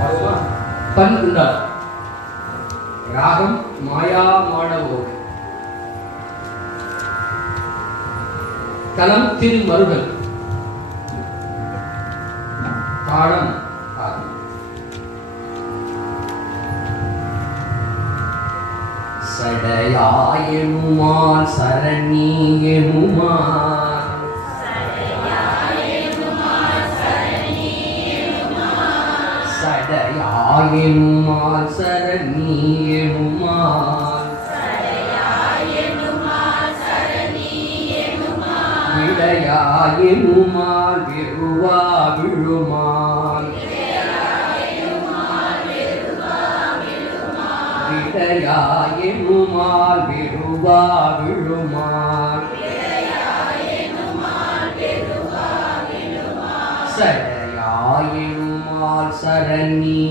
பன்குண்டா ராகம் மாயா மாடவோடு தலம் திருமருகல் தாளம் ஆதி சடையாயனுமான் சரணியனுமான் சடையாயனுமான் சரணியனுமான் விடையாயனுமான் விருவா விழுமான் விடையாயனுமான் விருவா விழுமான் சடையாயனுமான் சரணியனுமான்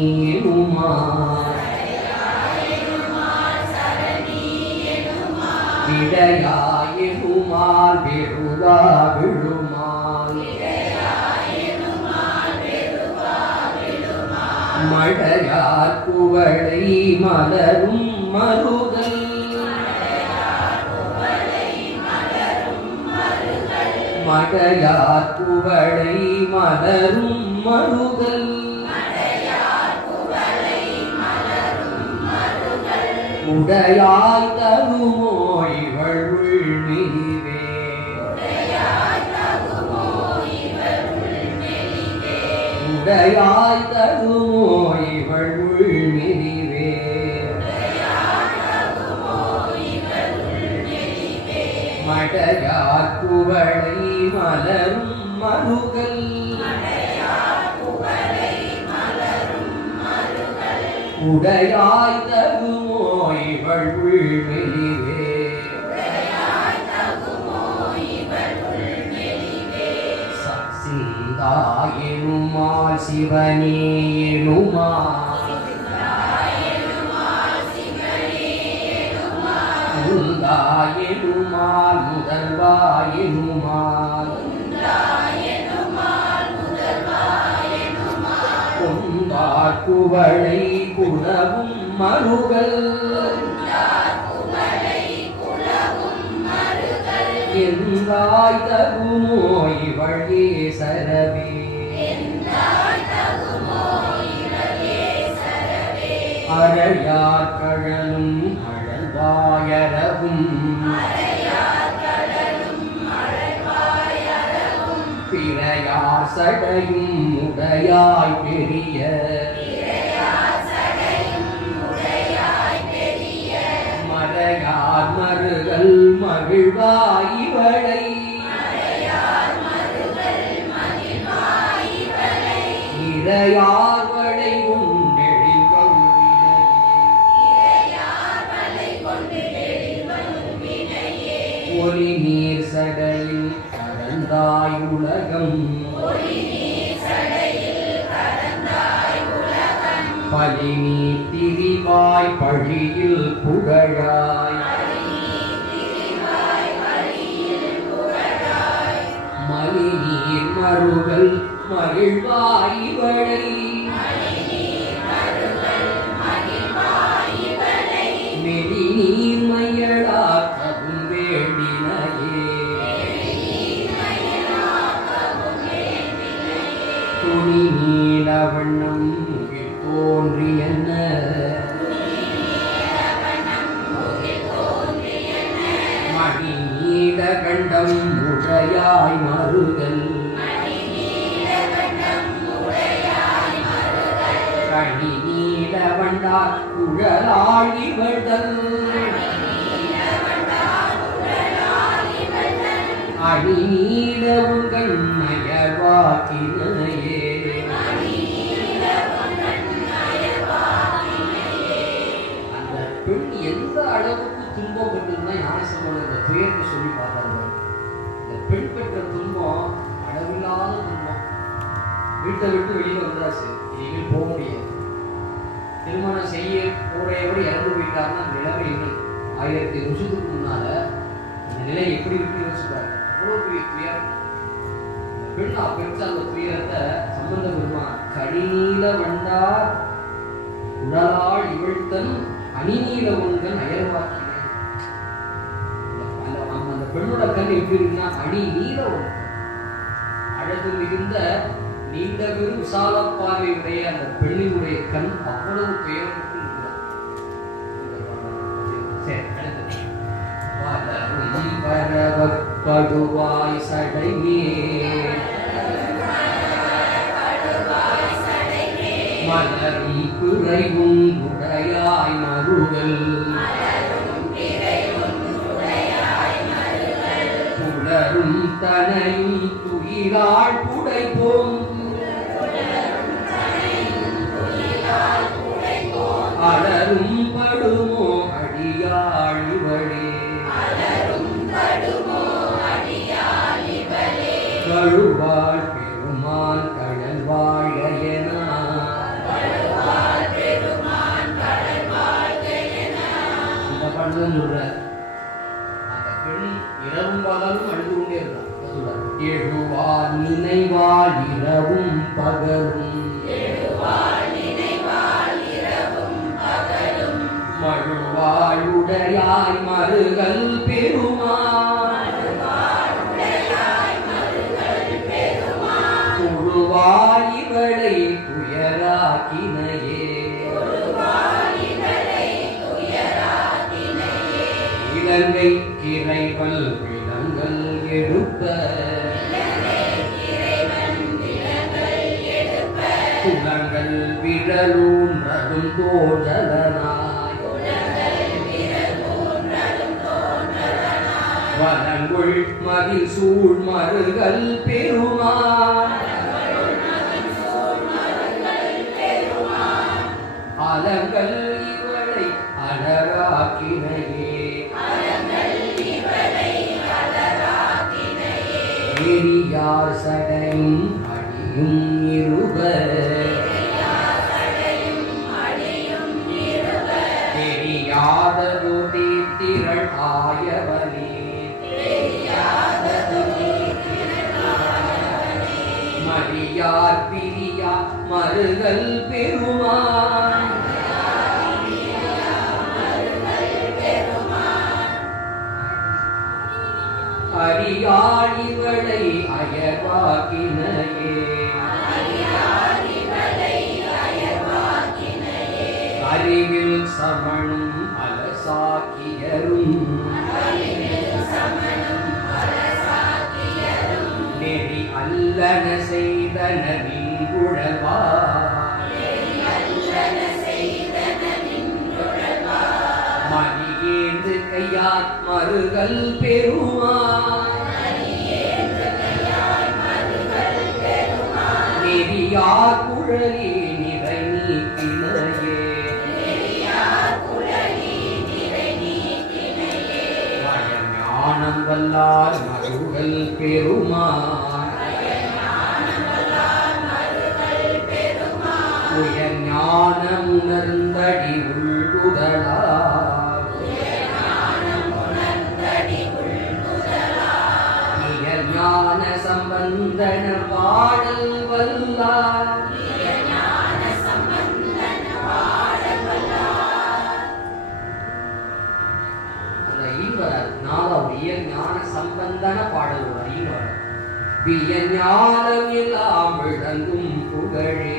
விடையாயனுமான் விருவா விழுமான் மடையார் குவளை மலரும் மருகல் மடையார் குவளை மலரும் மருகல் உடையாய் தருமோ இவள் உள்நிதிவே உடையாய் தருமோ இவள் உள்நிதிவே மடையார் குவளை மலரும் மருகல் உடையாய் தகுமோ இவள் உள்மெலிவே சிந்தாயனுமால் சிவனேனுமால் முந்தாயனுமால் முதல்வாயனுமால் கொண்டார் குவளை குணவும் மருகல் எந்தாய் தகுமோ இவள் ஏசரவே அரையார் கழலும் அழல்வாயரவும் பிறையார் சடையும் உடையாய் பெரிய மறையார் மருகல் மகிழ்வாய் இவளை இறையார் வளை கொண்டெழில் ஒளி நீர் சடையில் கலந்தாய் உலகம் பலி நீர் திரிவாய் பழியில் புகழாய் மலி நீர் மருகல் மகிழ்வாய் இவளை மெலி நீர் மையளாக்கவும் வேண்டினையே துணி நீல வண்ணம் தோன்றியன மணி நீல கண்டம் உடையாய் மருகல் கணி நீல வண்டார் குழலாய் இவள்தல் அணி நீலவும் கண்ணயர்வாக்கினையே பெண் எந்த அளவுக்கு துன்பம் பெற்றிருந்தா யானை சொல்லுவாங்க இந்த துயர்க்கு சொல்லி பார்த்தாங்க. இந்த பெண் பெற்ற துன்பம் அளவில்லாத துன்பம். வீட்டை விட்டு வெளியில வந்தாச்சு, இனிமேல் போக முடியாது. திருமணம் செய்ய போறையபடி இறந்து போயிட்டாருன்னா அந்த நிலைமை என்ன? 1000 வருஷத்துக்கு முன்னால அந்த நிலை எப்படி இருக்கு யோசிப்பாரு. அவ்வளோ பெரிய துயரம். பெண் பெற்ற அந்த துயரத்தை சம்பந்த பெருமான் கடினி அணிநீல வண்டார் உடலாள் இவழ்த்தன் அணிநீல ஒன்றன் அயல்வாக்கினே. அந்த பெண்ணோட கண் எப்படி இருக்குன்னா அணி நீல ஒன்று, அழகு மிகுந்த நீண்ட பெரும் விசால பார்வையுடைய அந்த பெண்ணினுடைய கண் அவ்வளவு துயரப்பட்டு இருக்கிறது. சரி, அடுத்தது வளரும் வரவப்படுவாய் சடைமே மலரும் குறைவும் உடையாய் மருகல் புலரும் தனையும் துயிலாள் புடைப்போம் அலரும் படுமோ அடியாள் இவளே கழுவாள் பெருமான் கடல் வாழையனா. இந்த பாட்டுதான் சொல்றார். அந்த பெண் இரவும் பகலும் அழுது கொண்டே இருந்தார். சொல்றார், எழுவாள் நினைவாள் இரவும் பகலும் மழுவாளுடையாய் மருகல் பெருமான் குழுவாள் இவளை துயராக்கினையே. இலங்கை கிரைவல் விலங்கல் எடுப்ப குலங்கள் விரலூன்றதும் தோன்றலனாய் வலங்குள் மதில் சூழ் மருகல் பெருமான் அலங்கள் இவளை அழகாக்கினையே. எரியார் சடையும் அடியும் இருவர் தெரியாததோ தீர்த்திரள் ஆயவனே மரியார் பிரியா மருகல் பெருமான் அரியாள் இவளை அயர்வாக்கினையே. அறிவில் சமணும் அலசாக்கியரும் நெறி அல்லன செய்தன விங்குழல்வார் மணியேந்து கையார் மருகல் பெருமான் நெறியார் குழலி நிறை நீக்கினையே. ஞானம் வல்லார் மருகல் பெருமான் உயர் ஞானம் உணர்ந்தடி உள்ளுதலார் இயல் ஞான சம்பந்தன பாடல் வல்லார். ஞான சம்பந்தன பாடல் வரிவர் விய ஞானம் எல்லாம் விளங்கும் புகழே.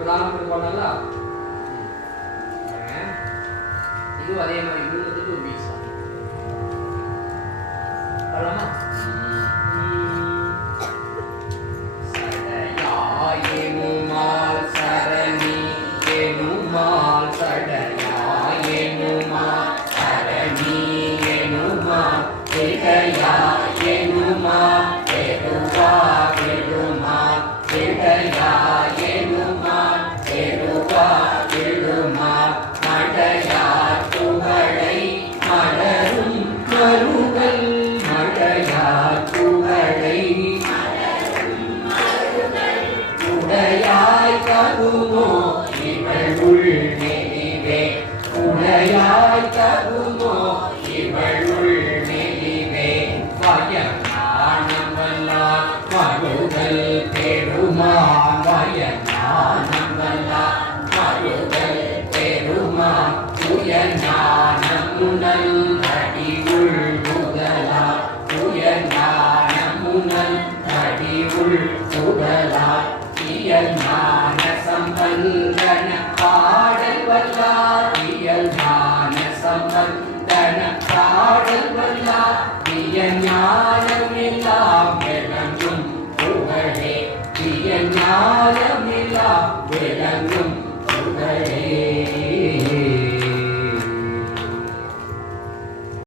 உதாரணத்துக்கு போனாங்களா இது அதே மாதிரி விழுந்ததுக்கு ஒரு வீசா வரலாமா? சடையாயேனுமால் சரணி ஏனுமால் சடையாயேனுமால் சரணி ஏனுமால் ஏனுமால் ஏருவா ஏழுமால் ஏழுமால் ஏழுவா ஏழுமால் மடையார் துவ நிலையாய் தகுமோ இவளுள் மெலிவே வயஞானம் வல்லார் மறுதல் பெருமான் வயஞானம் வல்லார் மறுதல் பெருமான் உயஞானம் உணல்